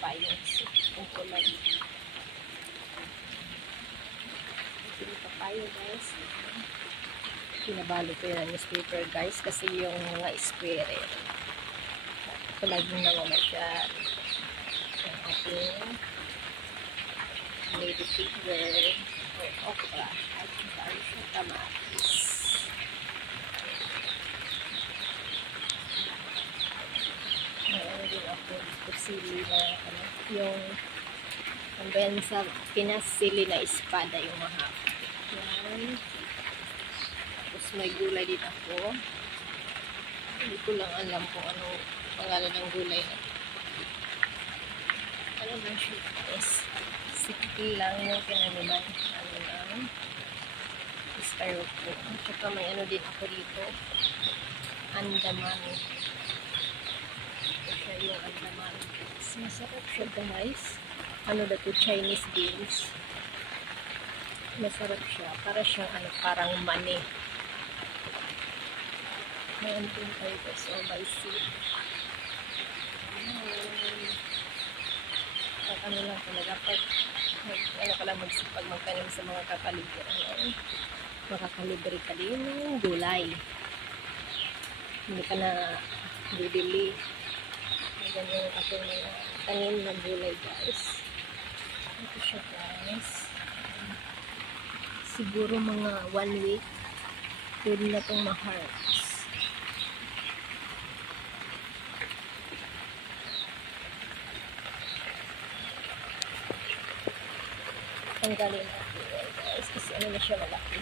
pa yung kulay. Yung papayo guys. Pinabalo ko yung newspaper guys kasi yung mga square palaging namamasyal. Yung ating lady finger o okra at yung kamatis. Mayroon din ako sili na yung hanggang sa Pinas sili na espada yung mahaba. Yan. Tapos may gulay din ako. Hindi ko lang alam kung ano pangalan ng gulay na. Ano ba siya? Yes. Sikil lang yung kinaniman. Ano lang. Styrofoam. At saka may ano din ako dito. Andaman. Ito siya yung andaman. Masarap siya guys. Ano na to? Chinese beans. Masarap siya. Para siyang ano, parang mani. Mayroon din tayo guys. Oh, by sea. Ano lang talaga pag ano ka lang magsipag magtanim sa mga kapaligiran. Makakalibre ka din ng gulay. Hindi ka na bibili. Ganyan ako mga tanim ng gulay guys. Ito siya guys. Siguro mga 1 week pwede na itong ma-harvest. Tanggalin natin guys kasi ano na siya malaki.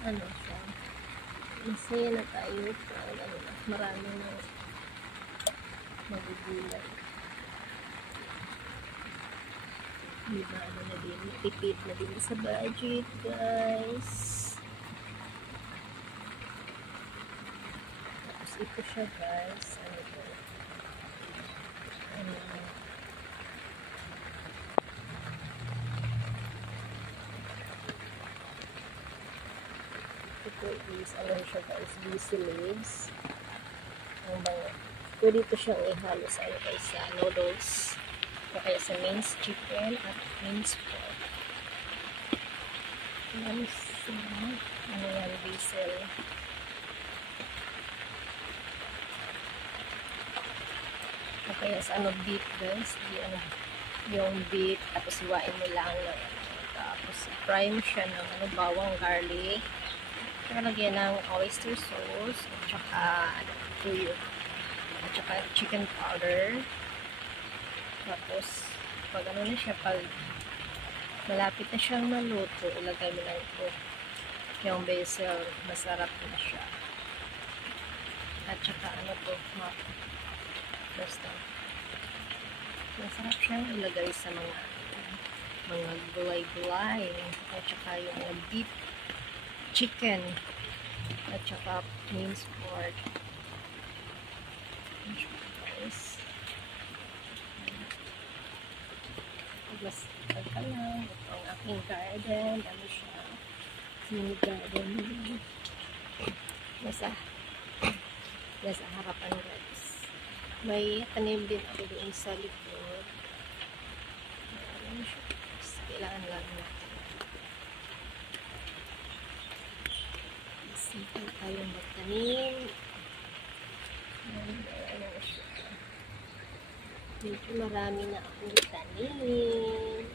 Ano siya? Masaya na tayo ano na, marami na magugulay. Diba ano na din, tipid na din sa budget guys. Tapos ito siya guys, ano ito? Ito is, ano siya guys, busy leaves. Ang bango. Pwede ito siyang ihalo sa ano guys, sa noodles. O kaya sa minced chicken at minced pork. Ano yan, basil. O kaya sa ano, beef guys. Yung beef, tapos iwain mo lang. Tapos fry mo siya ng ano, bawang, garlic. Saka lagyan ng oyster sauce. At saka tuyo. At saka chicken powder. Tapos, pag ano na siya, pag malapit na siyang maluto, ilagay mo lang ito. Yung basil, masarap na siya. At saka ano to, basta. Masarap siyang ilagay sa mga gulay-gulay. At saka yung beef, chicken, at saka minced pork. Guys. Mas ka lang. Ito ang aking garden. Ano siya? Mini garden. Nasa harapan guys. May tanim din ako doon sa likod. Ano siya? Kailangan lang natin. Simple tayong magtanim. Ano siya? Medyo marami na akong tanim.